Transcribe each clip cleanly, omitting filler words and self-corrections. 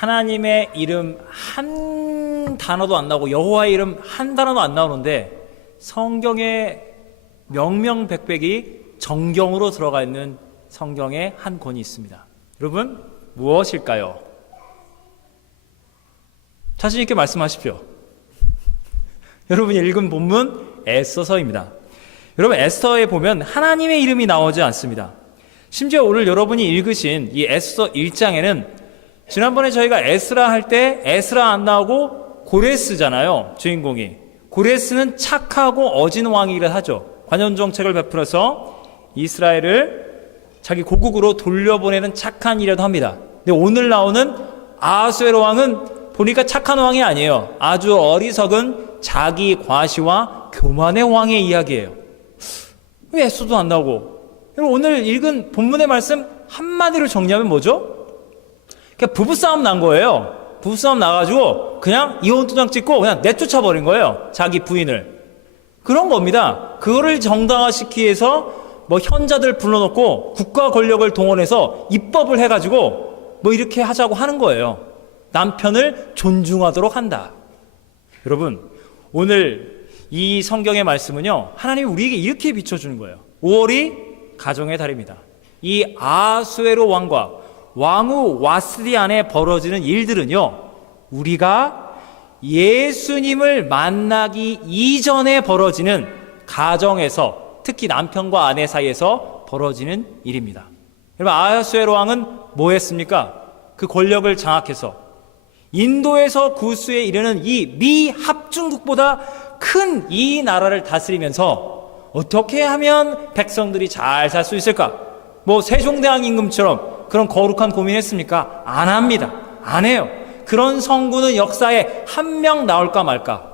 하나님의 이름 한 단어도 안 나오고 여호와의 이름 한 단어도 안 나오는데 성경에 명명백백이 정경으로 들어가 있는 성경의 한 권이 있습니다. 여러분, 무엇일까요? 자신 있게 말씀하십시오. 여러분이 읽은 본문 에스더서입니다. 여러분, 에스더에 보면 하나님의 이름이 나오지 않습니다. 심지어 오늘 여러분이 읽으신 이 에스더 1장에는 지난번에 저희가 에스라 할 때 에스라 안 나오고 고레스잖아요. 주인공이. 고레스는 착하고 어진 왕이라 하죠. 관yon 정책을 베풀어서 이스라엘을 자기 고국으로 돌려보내는 착한 일이라도 합니다. 근데 오늘 나오는 아하수에로 왕은 보니까 착한 왕이 아니에요. 아주 어리석은 자기 과시와 교만의 왕의 이야기예요. 왜 에스더도 안 나오고? 여러분, 오늘 읽은 본문의 말씀 한마디로 정리하면 뭐죠? 그냥 부부싸움 난 거예요. 부부싸움 나가지고 그냥 이혼도장 찍고 그냥 내쫓아버린 거예요. 자기 부인을. 그런 겁니다. 그거를 정당화시키기 위해서 뭐 현자들 불러놓고 국가 권력을 동원해서 입법을 해가지고 뭐 이렇게 하자고 하는 거예요. 남편을 존중하도록 한다. 여러분, 오늘 이 성경의 말씀은요, 하나님이 우리에게 이렇게 비춰주는 거예요. 5월이 가정의 달입니다. 이 아하수에로 왕과 왕후 와스디 안에 벌어지는 일들은요, 우리가 예수님을 만나기 이전에 벌어지는 가정에서, 특히 남편과 아내 사이에서 벌어지는 일입니다. 여러분, 아하수에로 왕은 뭐 했습니까? 그 권력을 장악해서 인도에서 구스에 이르는 이 미합중국보다 큰 이 나라를 다스리면서 어떻게 하면 백성들이 잘 살 수 있을까? 뭐 세종대왕 임금처럼 그런 거룩한 고민했습니까? 안 합니다. 안 해요. 그런 성군은 역사에 한 명 나올까 말까.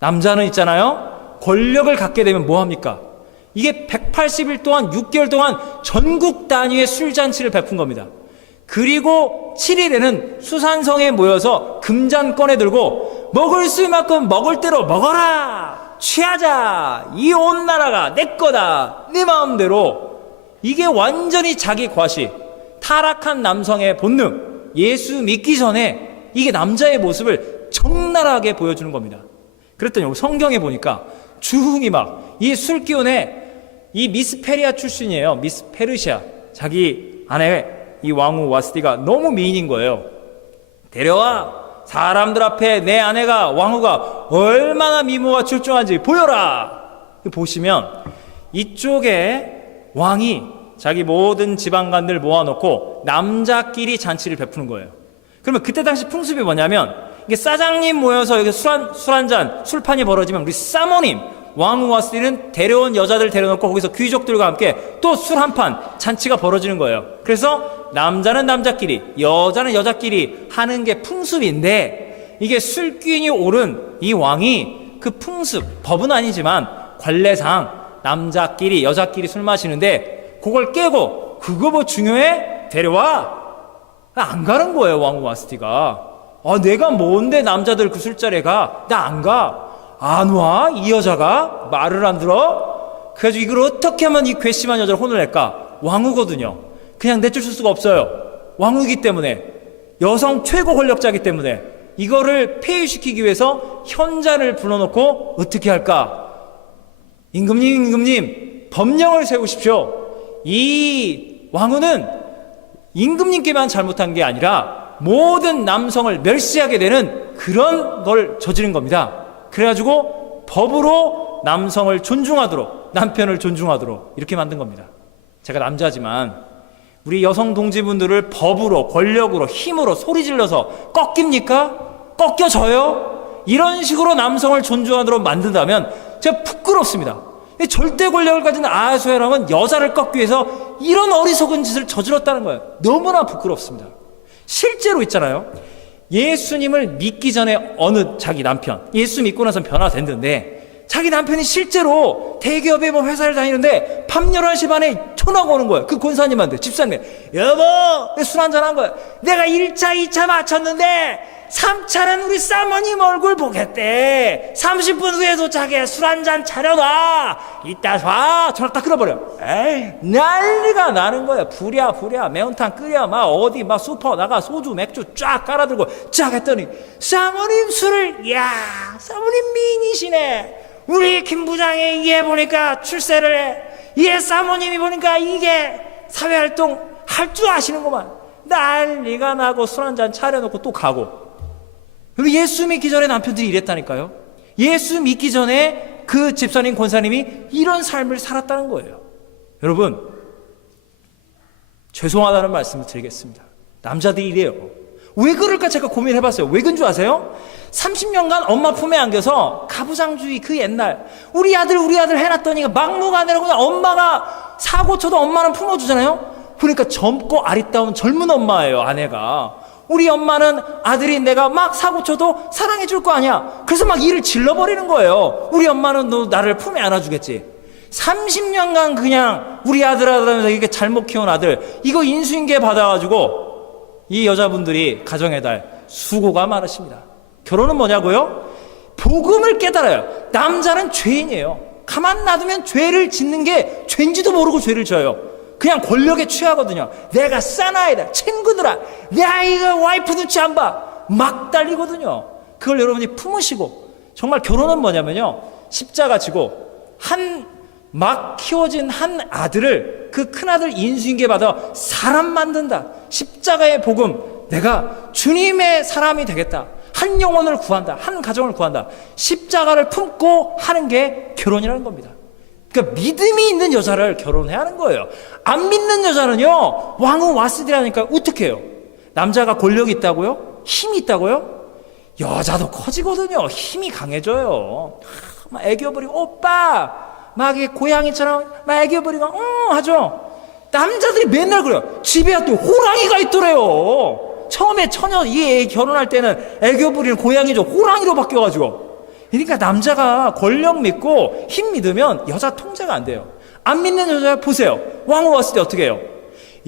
남자는 있잖아요. 권력을 갖게 되면 뭐 합니까? 이게 180일 동안 6개월 동안 전국 단위의 술잔치를 베푼 겁니다. 그리고 7일에는 수산성에 모여서 금잔 꺼내 들고 먹을 수 있는 만큼 먹을 대로 먹어라, 취하자, 이 온 나라가 내 거다, 네 마음대로. 이게 완전히 자기 과시, 타락한 남성의 본능, 예수 믿기 전에 이게 남자의 모습을 적나라하게 보여주는 겁니다. 그랬더니 성경에 보니까 주흥이 막 이 술 기운에 이 미스 페리아 출신이에요. 미스 페르시아. 자기 아내 이 왕후 와스디가 너무 미인인 거예요. 데려와, 사람들 앞에 내 아내가, 왕후가 얼마나 미모가 출중한지 보여라. 보시면 이쪽에 왕이 자기 모든 지방관들 모아놓고 남자끼리 잔치를 베푸는 거예요. 그러면 그때 당시 풍습이 뭐냐면, 이게 사장님 모여서 여기 술 한 잔, 술판이 벌어지면 우리 사모님, 왕후 와스디는 데려온 여자들 데려놓고 거기서 귀족들과 함께 또 술 한 판 잔치가 벌어지는 거예요. 그래서 남자는 남자끼리, 여자는 여자끼리 하는 게 풍습인데, 이게 술기운이 오른 이 왕이 그 풍습, 법은 아니지만 관례상 남자끼리 여자끼리 술 마시는데 그걸 깨고, 그거 뭐 중요해? 데려와. 안 가는 거예요. 왕후 와스디가. 내가 뭔데 남자들 그 술자리에 가? 나 안 가. 안 와? 이 여자가? 말을 안 들어? 그래가지고 이걸 어떻게 하면 이 괘씸한 여자를 혼을 낼까? 왕후거든요. 그냥 내쫓을 수가 없어요. 왕후이기 때문에, 여성 최고 권력자이기 때문에 이거를 폐위시키기 위해서 현자를 불러놓고 어떻게 할까? 임금님, 법령을 세우십시오. 이 왕후는 임금님께만 잘못한 게 아니라 모든 남성을 멸시하게 되는 그런 걸 저지른 겁니다. 그래가지고 법으로 남성을 존중하도록, 남편을 존중하도록 이렇게 만든 겁니다. 제가 남자지만 우리 여성 동지분들을 법으로, 권력으로, 힘으로 소리질러서 꺾입니까? 꺾여져요? 이런 식으로 남성을 존중하도록 만든다면 제가 부끄럽습니다. 절대 권력을 가진 아하수에로는 여자를 꺾기 위해서 이런 어리석은 짓을 저질렀다는 거예요. 너무나 부끄럽습니다. 실제로 있잖아요. 예수님을 믿기 전에 어느 자기 남편, 예수 믿고 나서 변화됐는데, 자기 남편이 실제로 대기업의 뭐 회사를 다니는데 밤 11시 반에 전화가 오는 거예요. 그 권사님한테, 집사님한테. 여보, 술 한잔 한 거야. 내가 1차, 2차 마쳤는데 3차는 우리 사모님 얼굴 보겠대. 30분 후에 도착해. 술 한잔 차려놔. 이따 봐. 전화 딱 끊어버려. 에이, 난리가 나는 거야. 부랴 매운탕 끓여. 막 어디 막 슈퍼 나가 소주 맥주 쫙 깔아들고 쫙 했더니 사모님 술을, 야, 사모님 미인이시네. 우리 김 부장이 얘 보니까 출세를 해. 얘 사모님이 보니까 이게 사회활동 할 줄 아시는구만. 난리가 나고 술 한잔 차려놓고 또 가고. 그리고 예수 믿기 전에 남편들이 이랬다니까요. 예수 믿기 전에 그 집사님 권사님이 이런 삶을 살았다는 거예요. 여러분, 죄송하다는 말씀을 드리겠습니다. 남자들이 이래요. 왜 그럴까 제가 고민해봤어요. 왜 그런 줄 아세요? 30년간 엄마 품에 안겨서 가부장주의, 그 옛날 우리 아들 해놨더니 막무가내로 그냥 엄마가 사고 쳐도 엄마는 품어주잖아요. 그러니까 젊고 아리따운 젊은 엄마예요. 아내가. 우리 엄마는 아들이 내가 막 사고 쳐도 사랑해 줄 거 아니야. 그래서 막 일을 질러버리는 거예요. 우리 엄마는 너 나를 품에 안아주겠지. 30년간 그냥 우리 아들 하면서 이게 잘못 키운 아들, 이거 인수인계 받아가지고 이 여자분들이 가정의 달 수고가 많으십니다. 결혼은 뭐냐고요? 복음을 깨달아요. 남자는 죄인이에요. 가만 놔두면 죄를 짓는 게 죄인지도 모르고 죄를 져요. 그냥 권력에 취하거든요. 내가 사나이다. 친구들아, 야 이거 와이프 눈치 안 봐. 막 달리거든요. 그걸 여러분이 품으시고, 정말 결혼은 뭐냐면요, 십자가 지고 막 키워진 한 아들을, 그 큰아들 인수인계 받아 사람 만든다. 십자가의 복음, 내가 주님의 사람이 되겠다. 한 영혼을 구한다. 한 가정을 구한다. 십자가를 품고 하는 게 결혼이라는 겁니다. 그러니까 믿음이 있는 여자를 결혼해야 하는 거예요. 안 믿는 여자는요, 왕은 와스디라니까 어떻게 해요? 남자가 권력이 있다고요? 힘이 있다고요? 여자도 커지거든요. 힘이 강해져요. 막 애교 부리고 오빠 막 고양이처럼 막 애교 부리고 하죠. 남자들이 맨날 그래요. 집에 또 호랑이가 있더래요. 처음에 처녀 이 결혼할 때는 애교 부리는 고양이죠. 호랑이로 바뀌어가지고. 그러니까 남자가 권력 믿고 힘 믿으면 여자 통제가 안 돼요. 안 믿는 여자 보세요. 왕후 왔을 때 어떻게 해요?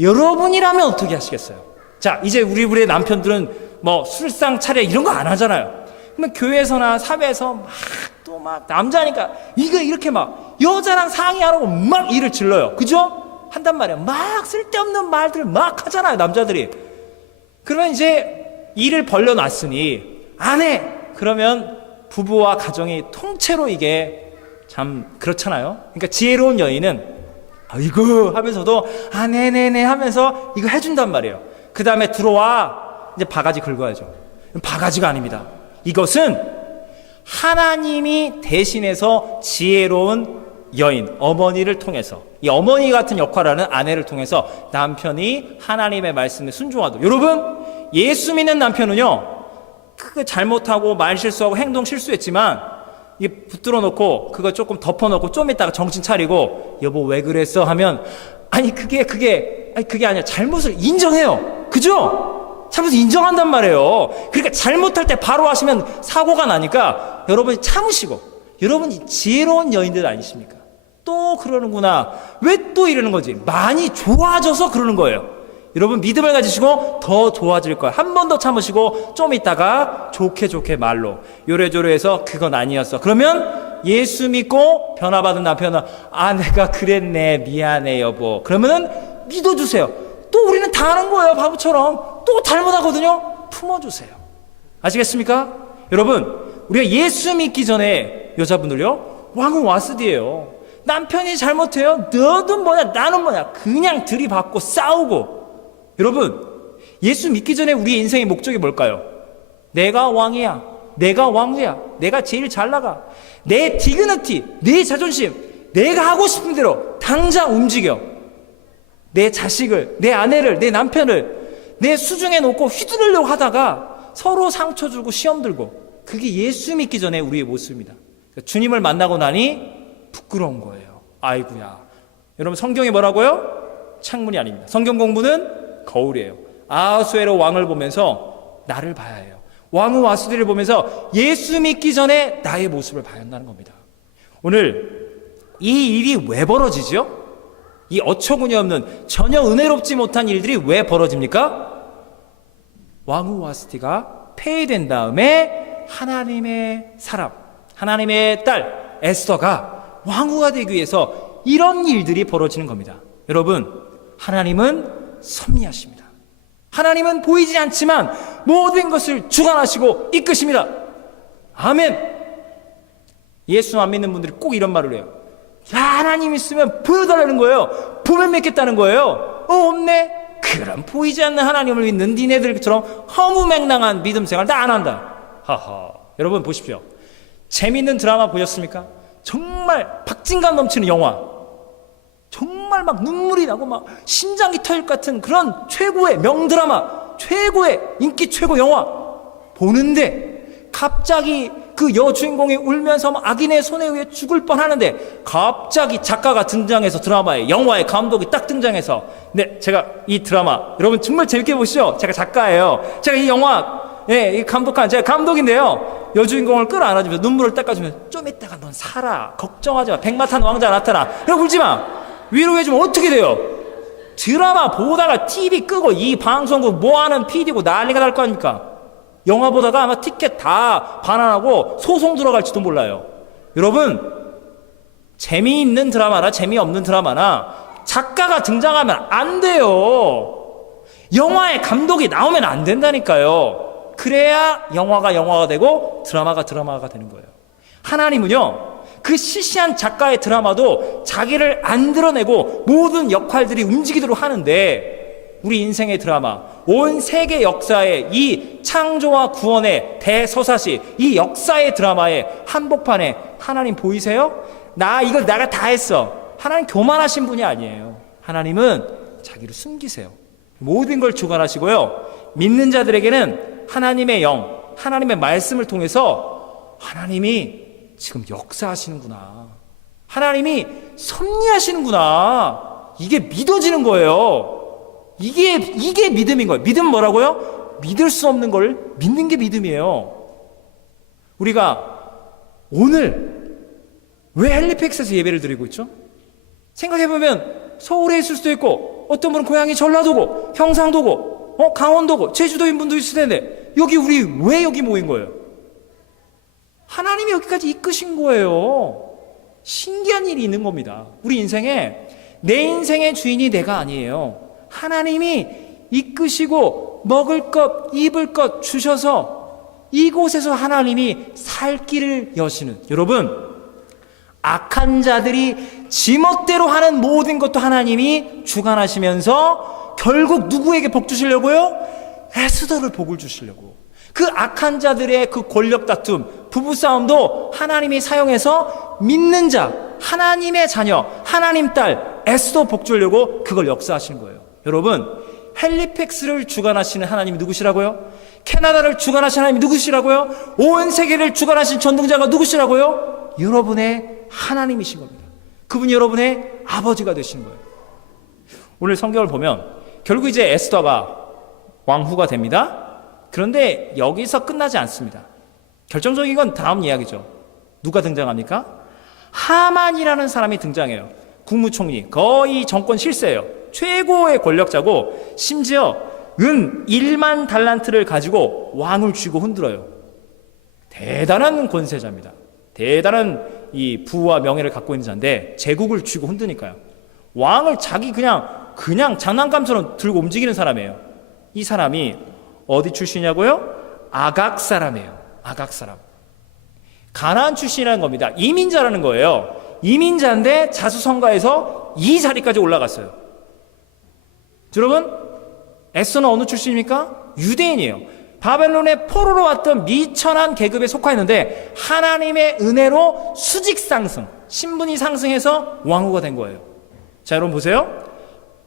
여러분이라면 어떻게 하시겠어요? 자, 이제 우리의 남편들은 뭐 술상 차례 이런 거 안 하잖아요. 그러면 교회에서나 사회에서 또 남자니까 이거 이렇게 막 여자랑 상의하라고 막 일을 질러요. 그죠? 한단 말이에요. 막 쓸데없는 말들을 막 하잖아요, 남자들이. 그러면 이제 일을 벌려놨으니 안 해. 그러면 부부와 가정이 통째로 이게 참 그렇잖아요. 그러니까 지혜로운 여인은 이거 하면서도 네네네 하면서 이거 해준단 말이에요. 그 다음에 들어와. 이제 바가지 긁어야죠. 바가지가 아닙니다. 이것은 하나님이 대신해서 지혜로운 여인, 어머니를 통해서, 이 어머니 같은 역할을 하는 아내를 통해서 남편이 하나님의 말씀에 순종하도록. 여러분, 예수 믿는 남편은요, 크게 잘못하고 말 실수하고 행동 실수했지만 이게 붙들어 놓고 그거 조금 덮어 놓고 좀 있다가 정신 차리고 여보 왜 그랬어 하면 그게 아니야. 잘못을 인정해요. 그죠? 잘못을 인정한단 말이에요. 그러니까 잘못할 때 바로 하시면 사고가 나니까 여러분이 참으시고, 여러분이 지혜로운 여인들 아니십니까? 또 그러는구나. 왜 또 이러는 거지? 많이 좋아져서 그러는 거예요. 여러분 믿음을 가지시고 더 좋아질 거야. 한 번 더 참으시고 좀 있다가 좋게 말로 요래조래해서 그건 아니었어. 그러면 예수 믿고 변화받은 남편은 내가 그랬네 미안해 여보. 그러면은 믿어주세요. 또 우리는 다 하는 거예요. 바보처럼. 또 잘못하거든요. 품어주세요. 아시겠습니까? 여러분 우리가 예수 믿기 전에 여자분들요, 왕은 와스디예요. 남편이 잘못해요. 너는 뭐냐 나는 뭐냐 그냥 들이받고 싸우고. 여러분, 예수 믿기 전에 우리의 인생의 목적이 뭘까요? 내가 왕이야. 내가 왕후야. 내가 제일 잘 나가. 내 디그니티, 내 자존심, 내가 하고 싶은 대로 당장 움직여. 내 자식을, 내 아내를, 내 남편을 내 수중에 놓고 휘두르려고 하다가 서로 상처 주고 시험 들고. 그게 예수 믿기 전에 우리의 모습입니다. 주님을 만나고 나니 부끄러운 거예요. 아이고야. 여러분 성경이 뭐라고요? 창문이 아닙니다. 성경 공부는 거울이에요. 아하수에로 왕을 보면서 나를 봐야 해요. 왕후 와스디를 보면서 예수 믿기 전에 나의 모습을 봐야 한다는 겁니다. 오늘 이 일이 왜 벌어지죠? 이 어처구니 없는 전혀 은혜롭지 못한 일들이 왜 벌어집니까? 왕후 와스디가 폐위된 다음에 하나님의 사람, 하나님의 딸 에스더가 왕후가 되기 위해서 이런 일들이 벌어지는 겁니다. 여러분, 하나님은 섭리하십니다. 하나님은 보이지 않지만 모든 것을 주관하시고 이끄십니다. 아멘. 예수 안 믿는 분들이 꼭 이런 말을 해요. 야, 하나님 있으면 보여달라는 거예요. 보면 믿겠다는 거예요. 없네? 그럼 보이지 않는 하나님을 믿는 니네들처럼 허무맹랑한 믿음 생활 나 안 한다. 하하. 여러분 보십시오. 재밌는 드라마 보셨습니까? 정말 박진감 넘치는 영화, 정말 막 눈물이 나고 막 심장이 터질 것 같은 그런 최고의 명드라마, 최고의 인기 최고 영화 보는데 갑자기 그 여주인공이 울면서 악인의 손에 의해 죽을 뻔하는데 갑자기 작가가 등장해서 드라마에, 영화의 감독이 딱 등장해서, 네, 제가 이 드라마 여러분 정말 재밌게 보시죠. 제가 작가예요. 제가 이 영화 이 감독한 제가 감독인데요. 여주인공을 끌어안아주면서 눈물을 닦아주면서 좀 이따가 넌 살아, 걱정하지 마, 백마탄 왕자 나타나, 그러고 울지 마, 위로해주면 어떻게 돼요? 드라마 보다가 TV 끄고 이 방송국 뭐하는 PD고 난리가 날 거 아닙니까? 영화 보다가 아마 티켓 다 반환하고 소송 들어갈지도 몰라요. 여러분, 재미있는 드라마나 재미없는 드라마나 작가가 등장하면 안 돼요. 영화에 감독이 나오면 안 된다니까요. 그래야 영화가 되고 드라마가 되는 거예요. 하나님은요, 그 시시한 작가의 드라마도 자기를 안 드러내고 모든 역할들이 움직이도록 하는데, 우리 인생의 드라마, 온 세계 역사의 이 창조와 구원의 대서사시, 이 역사의 드라마의 한복판에 하나님 보이세요? 이걸 내가 다 했어. 하나님 교만하신 분이 아니에요. 하나님은 자기를 숨기세요. 모든 걸 주관하시고요, 믿는 자들에게는 하나님의 영, 하나님의 말씀을 통해서 하나님이 지금 역사하시는구나, 하나님이 섭리하시는구나, 이게 믿어지는 거예요. 이게 믿음인 거예요. 믿음 뭐라고요? 믿을 수 없는 걸 믿는 게 믿음이에요. 우리가 오늘 왜 헬리팩스에서 예배를 드리고 있죠? 생각해보면 서울에 있을 수도 있고, 어떤 분은 고향이 전라도고 경상도고 강원도고 제주도인 분도 있을 텐데, 우리 왜 여기 모인 거예요? 하나님이 여기까지 이끄신 거예요. 신기한 일이 있는 겁니다. 우리 인생에 내 인생의 주인이 내가 아니에요. 하나님이 이끄시고 먹을 것 입을 것 주셔서 이곳에서 하나님이 살 길을 여시는, 여러분, 악한 자들이 지멋대로 하는 모든 것도 하나님이 주관하시면서 결국 누구에게 복 주시려고요? 에스더를 복을 주시려고. 그 악한 자들의 그 권력 다툼, 부부싸움도 하나님이 사용해서 믿는 자, 하나님의 자녀, 하나님 딸 에스더 복 주려고 그걸 역사하시는 거예요. 여러분, 헬리팩스를 주관하시는 하나님이 누구시라고요? 캐나다를 주관하시는 하나님이 누구시라고요? 온 세계를 주관하신 전능자가 누구시라고요? 여러분의 하나님이신 겁니다. 그분이 여러분의 아버지가 되시는 거예요. 오늘 성경을 보면 결국 이제 에스더가 왕후가 됩니다. 그런데 여기서 끝나지 않습니다. 결정적인 건 다음 이야기죠. 누가 등장합니까? 하만이라는 사람이 등장해요. 국무총리, 거의 정권 실세예요. 최고의 권력자고, 심지어 은 1만 달란트를 가지고 왕을 쥐고 흔들어요. 대단한 권세자입니다. 대단한 이 부와 명예를 갖고 있는 자인데 제국을 쥐고 흔드니까요. 왕을 자기 그냥 장난감처럼 들고 움직이는 사람이에요. 이 사람이 어디 출신이냐고요? 아각 사람이에요. 아각 사람. 가나안 출신이라는 겁니다. 이민자라는 거예요. 이민자인데 자수성가해서 이 자리까지 올라갔어요. 여러분, 에스더는 어느 출신입니까? 유대인이에요. 바벨론의 포로로 왔던 미천한 계급에 속하였는데 하나님의 은혜로 수직 상승, 신분이 상승해서 왕후가 된 거예요. 자, 여러분 보세요.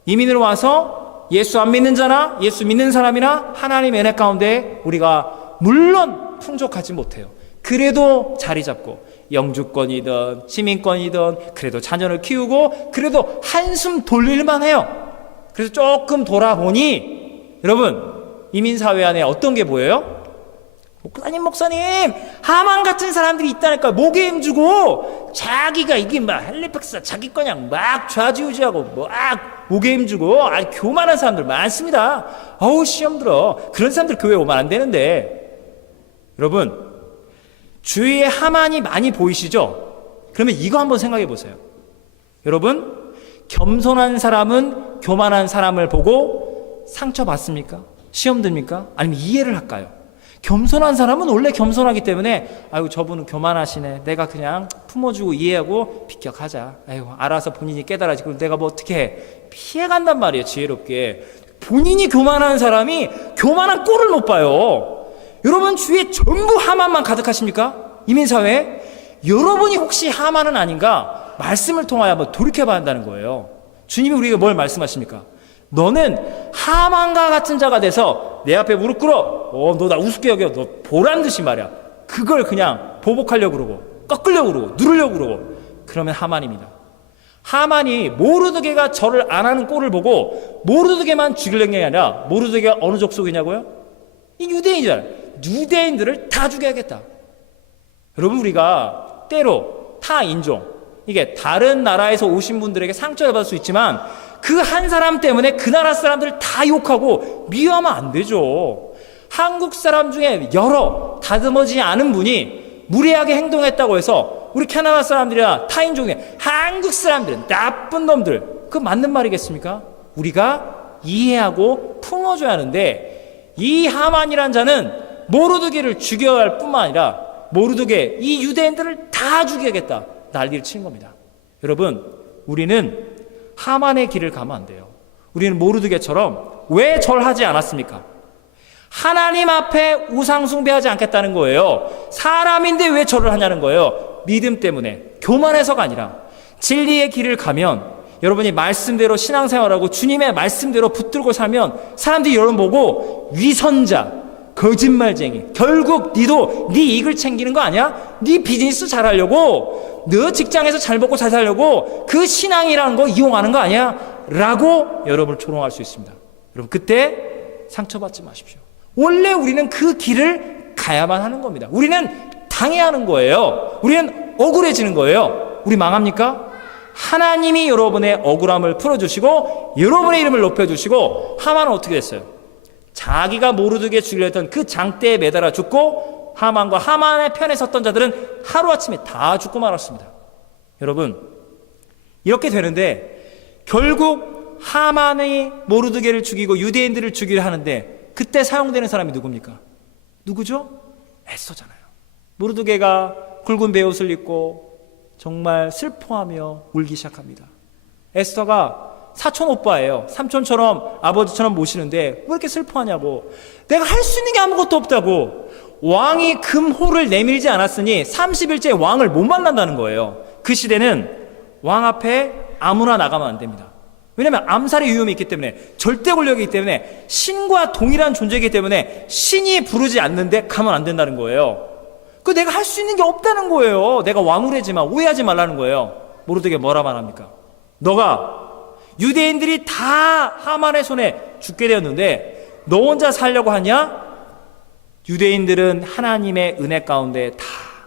이민으로 와서 예수 안 믿는 자나 예수 믿는 사람이나 하나님의 은혜 가운데 우리가 물론 풍족하지 못해요. 그래도 자리 잡고 영주권이든 시민권이든 그래도 자녀를 키우고 그래도 한숨 돌릴만 해요. 그래서 조금 돌아보니 여러분, 이민사회 안에 어떤 게 보여요? 목사님 하만 같은 사람들이 있다니까. 목에 힘주고 자기가 이게 막 헬리팩스 자기 거냥 막 좌지우지하고 막 목에 힘주고 아주 교만한 사람들 많습니다. 어우 시험 들어. 그런 사람들 교회 오면 안 되는데. 여러분, 주위에 하만이 많이 보이시죠? 그러면 이거 한번 생각해 보세요. 여러분, 겸손한 사람은 교만한 사람을 보고 상처받습니까? 시험 듭니까? 아니면 이해를 할까요? 겸손한 사람은 원래 겸손하기 때문에 아이고 저분은 교만하시네, 내가 그냥 품어주고 이해하고 비켜가자, 아이고 알아서 본인이 깨달아지, 그럼 내가 뭐 어떻게 해, 피해간단 말이에요. 지혜롭게. 본인이 교만한 사람이 교만한 꼴을 못 봐요. 여러분 주위에 전부 하만만 가득하십니까? 이민사회에? 여러분이 혹시 하만은 아닌가? 말씀을 통하여 한번 돌이켜봐야 한다는 거예요. 주님이 우리에게 뭘 말씀하십니까? 너는 하만과 같은 자가 돼서 내 앞에 무릎 꿇어. 너 나 우습게 여겨. 너 보란 듯이 말이야. 그걸 그냥 보복하려고 그러고 꺾으려고 그러고 누르려고 그러고, 그러면 하만입니다. 하만이 모르드게가 절을 안 하는 꼴을 보고 모르드게만 죽이려는 게 아니라, 모르드게가 어느 족속이냐고요? 이 유대인이잖아요. 유대인들을 다 죽여야겠다. 여러분, 우리가 때로 타 인종, 이게 다른 나라에서 오신 분들에게 상처를 받을 수 있지만 그 한 사람 때문에 그 나라 사람들을 다 욕하고 미워하면 안 되죠. 한국 사람 중에 여러 다듬어지지 않은 분이 무례하게 행동했다고 해서 우리 캐나다 사람들이나 타인종에 한국 사람들은 나쁜 놈들, 그거 맞는 말이겠습니까? 우리가 이해하고 품어줘야 하는데, 이 하만이란 자는 모르드게를 죽여야 할 뿐만 아니라 모르드게 이 유대인들을 다 죽여야겠다 난리를 치는 겁니다. 여러분, 우리는 하만의 길을 가면 안 돼요. 우리는 모르드게처럼 왜 절하지 않았습니까? 하나님 앞에 우상 숭배하지 않겠다는 거예요. 사람인데 왜 절을 하냐는 거예요. 믿음 때문에, 교만해서가 아니라. 진리의 길을 가면, 여러분이 말씀대로 신앙생활하고 주님의 말씀대로 붙들고 살면 사람들이 여러분 보고 위선자, 거짓말쟁이, 결국 니도 네 이익을 챙기는 거 아니야? 네 비즈니스 잘하려고, 너 직장에서 잘 먹고 잘 살려고 그 신앙이라는 거 이용하는 거 아니야? 라고 여러분을 조롱할 수 있습니다. 여러분, 그때 상처받지 마십시오. 원래 우리는 그 길을 가야만 하는 겁니다. 우리는 당해야 하는 거예요. 우리는 억울해지는 거예요. 우리 망합니까? 하나님이 여러분의 억울함을 풀어주시고 여러분의 이름을 높여주시고, 하만은 어떻게 됐어요? 자기가 모르드게 죽이려 했던 그 장대에 매달아 죽고, 하만과 하만의 편에 섰던 자들은 하루아침에 다 죽고 말았습니다. 여러분, 이렇게 되는데 결국 하만이 모르드게를 죽이고 유대인들을 죽이려 하는데 그때 사용되는 사람이 누굽니까? 누구죠? 에스더잖아요. 모르드게가 굵은 베옷을 입고 정말 슬퍼하며 울기 시작합니다. 에스더가 사촌 오빠예요. 삼촌처럼 아버지처럼 모시는데 왜 이렇게 슬퍼하냐고. 내가 할 수 있는 게 아무것도 없다고. 왕이 금호를 내밀지 않았으니 30일째 왕을 못 만난다는 거예요. 그 시대는 왕 앞에 아무나 나가면 안 됩니다. 왜냐하면 암살의 위험이 있기 때문에, 절대 권력이기 때문에, 신과 동일한 존재이기 때문에 신이 부르지 않는데 가면 안 된다는 거예요. 그 내가 할 수 있는 게 없다는 거예요. 내가 왕후래지만 오해하지 말라는 거예요. 모르드게 뭐라 말합니까? 너가 유대인들이 다 하만의 손에 죽게 되었는데 너 혼자 살려고 하냐? 유대인들은 하나님의 은혜 가운데 다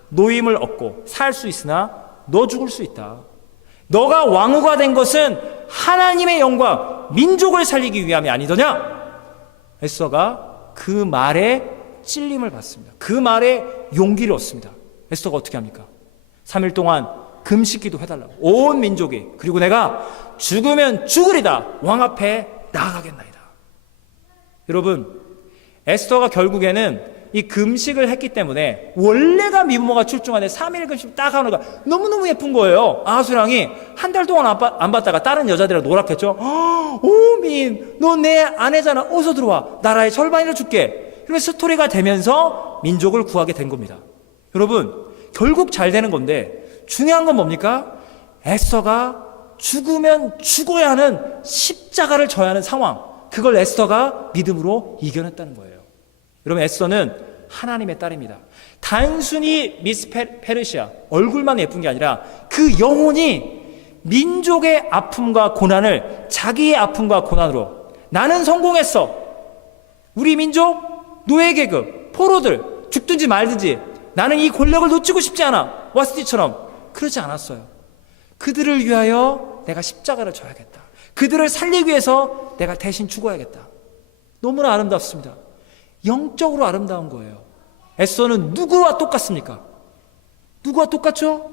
노임을 얻고 살 수 있으나 너 죽을 수 있다. 너가 왕후가 된 것은 하나님의 영광, 민족을 살리기 위함이 아니더냐? 에스더가 그 말에 찔림을 받습니다. 그 말에 용기를 얻습니다. 에스더가 어떻게 합니까? 3일 동안 금식기도 해달라고. 온 민족이, 그리고 내가 죽으면 죽으리다 왕 앞에 나아가겠나이다. 여러분, 에스더가 결국에는 이 금식을 했기 때문에, 원래가 미모가 출중한데 3일 금식 딱 하는 거가 너무너무 예쁜 거예요. 아하수랑이 한 달 동안 안 봤다가 다른 여자들이랑 놀았겠죠. 오민, 너 내 아내잖아, 어서 들어와, 나라의 절반이라 줄게. 그래서 스토리가 되면서 민족을 구하게 된 겁니다. 여러분, 결국 잘 되는 건데 중요한 건 뭡니까? 에스더가 죽으면 죽어야 하는 십자가를 져야 하는 상황, 그걸 에스더가 믿음으로 이겨냈다는 거예요. 여러분, 에스더는 하나님의 딸입니다. 단순히 미스 페르시아 얼굴만 예쁜 게 아니라 그 영혼이 민족의 아픔과 고난을 자기의 아픔과 고난으로, 나는 성공했어, 우리 민족 노예계급 포로들 죽든지 말든지 나는 이 권력을 놓치고 싶지 않아, 와스티처럼, 그러지 않았어요. 그들을 위하여 내가 십자가를 져야겠다, 그들을 살리기 위해서 내가 대신 죽어야겠다. 너무나 아름답습니다. 영적으로 아름다운 거예요. 에스더는 누구와 똑같습니까? 누구와 똑같죠?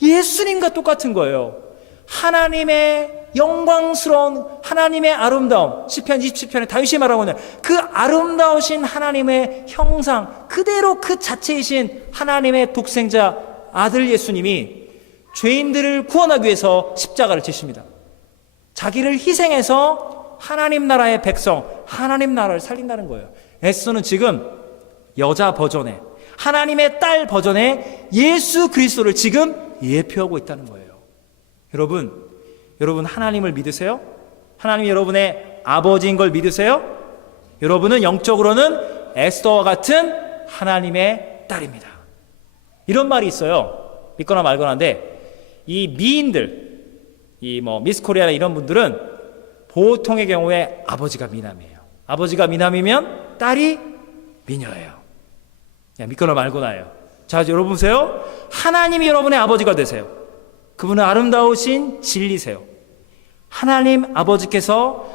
예수님과 똑같은 거예요. 하나님의 영광스러운 하나님의 아름다움, 시편 27편에 다윗이 말하고 있는 그 아름다우신 하나님의 형상 그대로 그 자체이신 하나님의 독생자 아들 예수님이 죄인들을 구원하기 위해서 십자가를 지십니다. 자기를 희생해서 하나님 나라의 백성, 하나님 나라를 살린다는 거예요. 에스더는 지금 여자 버전의 하나님의 딸 버전의 예수 그리스도를 지금 예표하고 있다는 거예요. 여러분 하나님을 믿으세요? 하나님이 여러분의 아버지인 걸 믿으세요? 여러분은 영적으로는 에스더와 같은 하나님의 딸입니다. 이런 말이 있어요. 믿거나 말거나인데 이 미인들, 미스 코리아나 이런 분들은 보통의 경우에 아버지가 미남이에요. 아버지가 미남이면 딸이 미녀예요. 믿거나 말거나예요. 자, 여러분 보세요. 하나님이 여러분의 아버지가 되세요. 그분은 아름다우신 진리세요. 하나님 아버지께서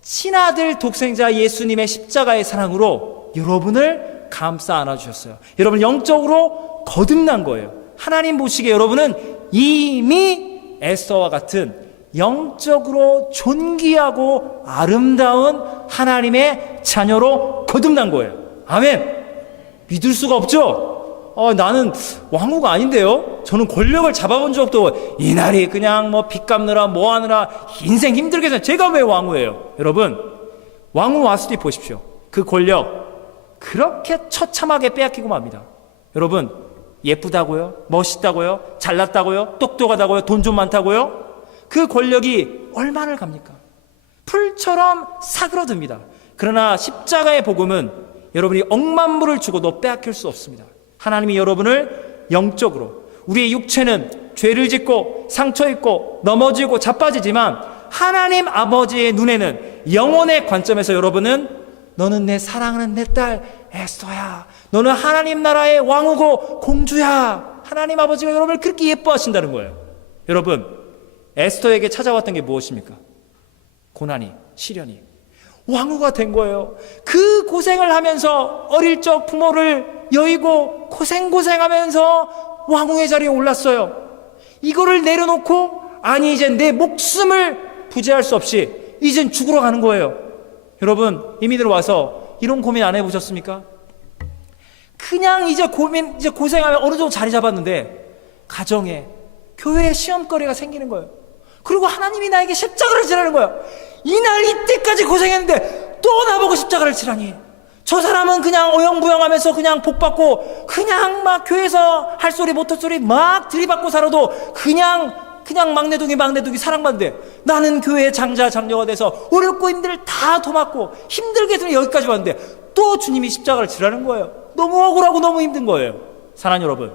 친아들 독생자 예수님의 십자가의 사랑으로 여러분을 감싸 안아주셨어요. 여러분 영적으로 거듭난 거예요. 하나님 보시기에 여러분은 이미 에스더와 같은 영적으로 존귀하고 아름다운 하나님의 자녀로 거듭난 거예요. 아멘. 믿을 수가 없죠? 나는 왕후가 아닌데요? 저는 권력을 잡아본 적도 이날이 그냥 빚 갚느라 뭐 하느라 인생 힘들게 해서 제가 왜 왕후예요? 여러분, 왕후 왔을 때 보십시오. 그 권력 그렇게 처참하게 빼앗기고 맙니다. 여러분, 예쁘다고요? 멋있다고요? 잘났다고요? 똑똑하다고요? 돈 좀 많다고요? 그 권력이 얼마나 갑니까? 풀처럼 사그러듭니다. 그러나 십자가의 복음은 여러분이 억만 불을 주고도 빼앗길 수 없습니다. 하나님이 여러분을 영적으로, 우리의 육체는 죄를 짓고 상처 입고 넘어지고 자빠지지만 하나님 아버지의 눈에는 영혼의 관점에서 여러분은 너는 내 사랑하는 내 딸 에스더야, 너는 하나님 나라의 왕후고 공주야. 하나님 아버지가 여러분을 그렇게 예뻐하신다는 거예요. 여러분, 에스더에게 찾아왔던 게 무엇입니까? 고난이, 시련이. 왕후가 된 거예요. 그 고생을 하면서 어릴 적 부모를 여의고 고생하면서 왕후의 자리에 올랐어요. 이거를 내려놓고 아니 이제 내 목숨을 부재할 수 없이 이젠 죽으러 가는 거예요. 여러분, 이민들 와서 이런 고민 안 해보셨습니까? 그냥 이제 고생하면 어느 정도 자리 잡았는데 가정에, 교회에 시험거리가 생기는 거예요. 그리고 하나님이 나에게 십자가를 지라는 거예요. 이날 이때까지 고생했는데 또 나보고 십자가를 지라니. 저 사람은 그냥 어영부영하면서 그냥 복받고 그냥 막 교회에서 할 소리 못할 소리 막 들이받고 살아도 그냥 막내둥이 사랑받는데 나는 교회의 장자가 돼서 어렵고 힘들 다 도맡고 힘들게 해서 여기까지 왔는데 또 주님이 십자가를 지라는 거예요. 너무 억울하고 너무 힘든 거예요. 사랑하는 여러분,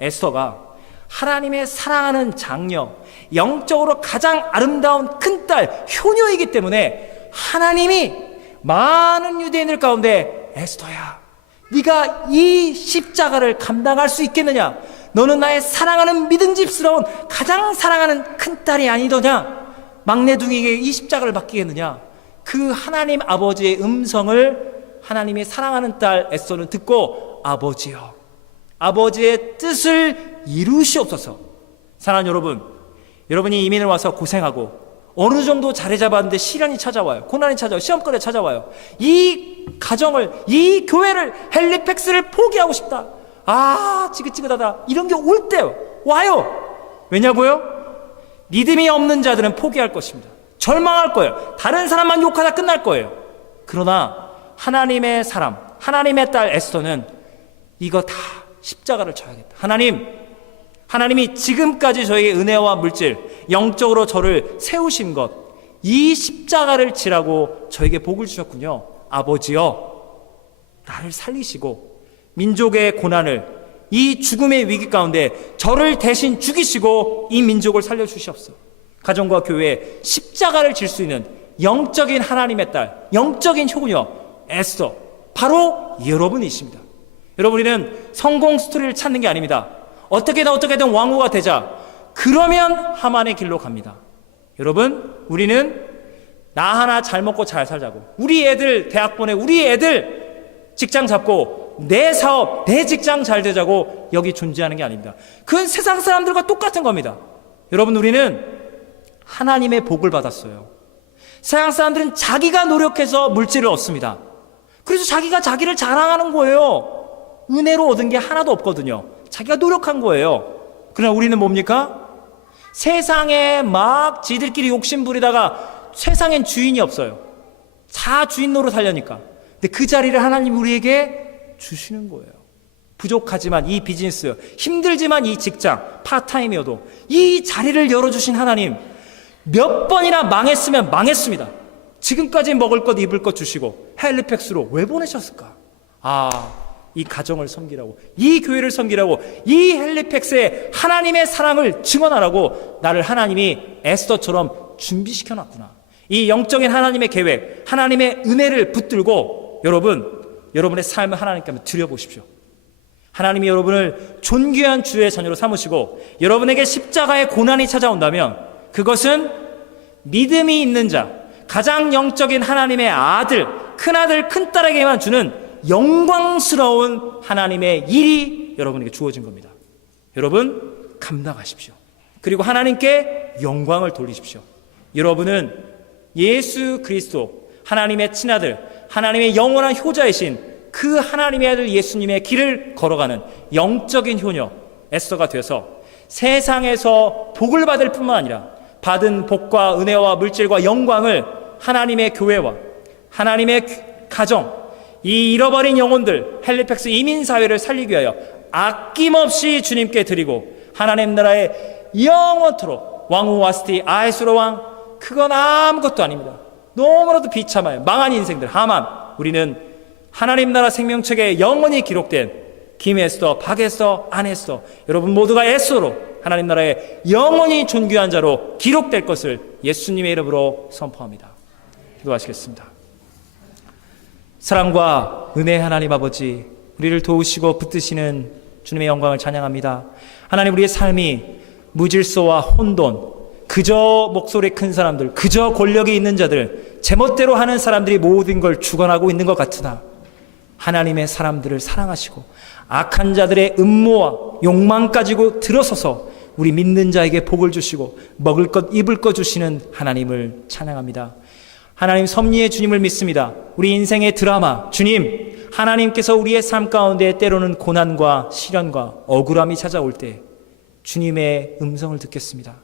에스더가 하나님의 사랑하는 장녀, 영적으로 가장 아름다운 큰딸, 효녀이기 때문에 하나님이 많은 유대인들 가운데 에스더야, 네가 이 십자가를 감당할 수 있겠느냐? 너는 나의 사랑하는 믿음직스러운 가장 사랑하는 큰딸이 아니더냐? 막내둥이에게 이 십자가를 맡기겠느냐? 그 하나님 아버지의 음성을 하나님의 사랑하는 딸 에스더는 듣고 아버지여, 아버지의 뜻을 이루시옵소서. 사랑하는 여러분, 여러분이 이민을 와서 고생하고 어느 정도 자리 잡았는데 시련이 찾아와요. 고난이 찾아와요. 시험거리가 찾아와요. 이 가정을, 이 교회를, 헬리팩스를 포기하고 싶다. 지긋지긋하다. 이런 게 올 때 와요. 왜냐고요? 믿음이 없는 자들은 포기할 것입니다. 절망할 거예요. 다른 사람만 욕하다 끝날 거예요. 그러나 하나님의 사람, 하나님의 딸 에스더는 이거 다 십자가를 쳐야겠다. 하나님이 지금까지 저에게 은혜와 물질, 영적으로 저를 세우신 것, 이 십자가를 지라고 저에게 복을 주셨군요. 아버지여, 나를 살리시고 민족의 고난을, 이 죽음의 위기 가운데 저를 대신 죽이시고 이 민족을 살려주시옵소서. 가정과 교회에 십자가를 질 수 있는 영적인 하나님의 딸, 영적인 효녀 에스더, 바로 여러분이십니다. 여러분, 우리는 성공 스토리를 찾는 게 아닙니다. 어떻게든 왕후가 되자. 그러면 하만의 길로 갑니다. 여러분, 우리는 나 하나 잘 먹고 잘 살자고, 우리 애들 대학 보내, 우리 애들 직장 잡고 내 사업, 내 직장 잘 되자고 여기 존재하는 게 아닙니다. 그건 세상 사람들과 똑같은 겁니다. 여러분, 우리는 하나님의 복을 받았어요. 세상 사람들은 자기가 노력해서 물질을 얻습니다. 그래서 자기가 자기를 자랑하는 거예요. 은혜로 얻은 게 하나도 없거든요. 자기가 노력한 거예요. 그러나 우리는 뭡니까? 세상에 막 지들끼리 욕심 부리다가 세상엔 주인이 없어요. 다 주인 노릇 하려니까. 근데 그 자리를 하나님 우리에게 주시는 거예요. 부족하지만 이 비즈니스, 힘들지만 이 직장, 파트타임이어도 이 자리를 열어주신 하나님, 몇 번이나 망했으면 망했습니다. 지금까지 먹을 것 입을 것 주시고 헬리팩스로 왜 보내셨을까? 이 가정을 섬기라고, 이 교회를 섬기라고, 이 헬리팩스에 하나님의 사랑을 증언하라고 나를 하나님이 에스더처럼 준비시켜놨구나. 이 영적인 하나님의 계획, 하나님의 은혜를 붙들고 여러분의 삶을 하나님께 한번 드려보십시오. 하나님이 여러분을 존귀한 주의 자녀로 삼으시고 여러분에게 십자가의 고난이 찾아온다면 그것은 믿음이 있는 자, 가장 영적인 하나님의 아들, 큰아들, 큰딸에게만 주는 영광스러운 하나님의 일이 여러분에게 주어진 겁니다. 여러분, 감당하십시오. 그리고 하나님께 영광을 돌리십시오. 여러분은 예수 그리스도, 하나님의 친아들, 하나님의 영원한 효자이신 그 하나님의 아들 예수님의 길을 걸어가는 영적인 효녀 에스더가 돼서 세상에서 복을 받을 뿐만 아니라 받은 복과 은혜와 물질과 영광을 하나님의 교회와 하나님의 가정, 이 잃어버린 영혼들, 헬리팩스 이민사회를 살리기 위하여 아낌없이 주님께 드리고 하나님 나라의 영원토록 왕후 와스티 아에스로 왕, 그건 아무것도 아닙니다. 너무나도 비참해요. 망한 인생들, 하만. 우리는 하나님 나라 생명책에 영원히 기록된 김에스더, 박에스더, 안에스더, 여러분 모두가 에스더로 하나님 나라의 영원히 존귀한 자로 기록될 것을 예수님의 이름으로 선포합니다. 기도하시겠습니다. 사랑과 은혜의 하나님 아버지, 우리를 도우시고 붙드시는 주님의 영광을 찬양합니다. 하나님, 우리의 삶이 무질서와 혼돈, 그저 목소리 큰 사람들, 그저 권력이 있는 자들, 제멋대로 하는 사람들이 모든 걸 주관하고 있는 것 같으나 하나님의 사람들을 사랑하시고 악한 자들의 음모와 욕망 가지고 들어서서 우리 믿는 자에게 복을 주시고 먹을 것 입을 것 주시는 하나님을 찬양합니다. 하나님, 섭리의 주님을 믿습니다. 우리 인생의 드라마, 주님, 하나님께서 우리의 삶 가운데 때로는 고난과 시련과 억울함이 찾아올 때 주님의 음성을 듣겠습니다.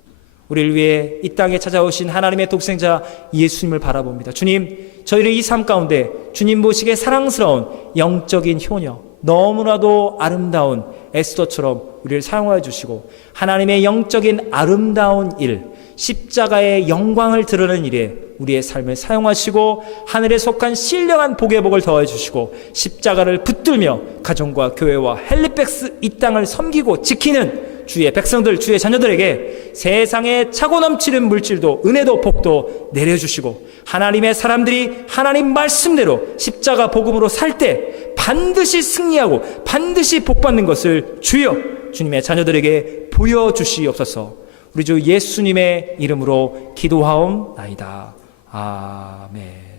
우리를 위해 이 땅에 찾아오신 하나님의 독생자 예수님을 바라봅니다. 주님, 저희를 이 삶 가운데 주님 보시기에 사랑스러운 영적인 효녀, 너무나도 아름다운 에스더처럼 우리를 사용하여 주시고 하나님의 영적인 아름다운 일, 십자가의 영광을 드러내는 일에 우리의 삶을 사용하시고 하늘에 속한 신령한 복의 복을 더해 주시고 십자가를 붙들며 가정과 교회와 헬리팩스 이 땅을 섬기고 지키는 주의 백성들, 주의 자녀들에게 세상에 차고 넘치는 물질도 은혜도 복도 내려주시고 하나님의 사람들이 하나님 말씀대로 십자가 복음으로 살 때 반드시 승리하고 반드시 복받는 것을 주여 주님의 자녀들에게 보여주시옵소서. 우리 주 예수님의 이름으로 기도하옵나이다. 아멘.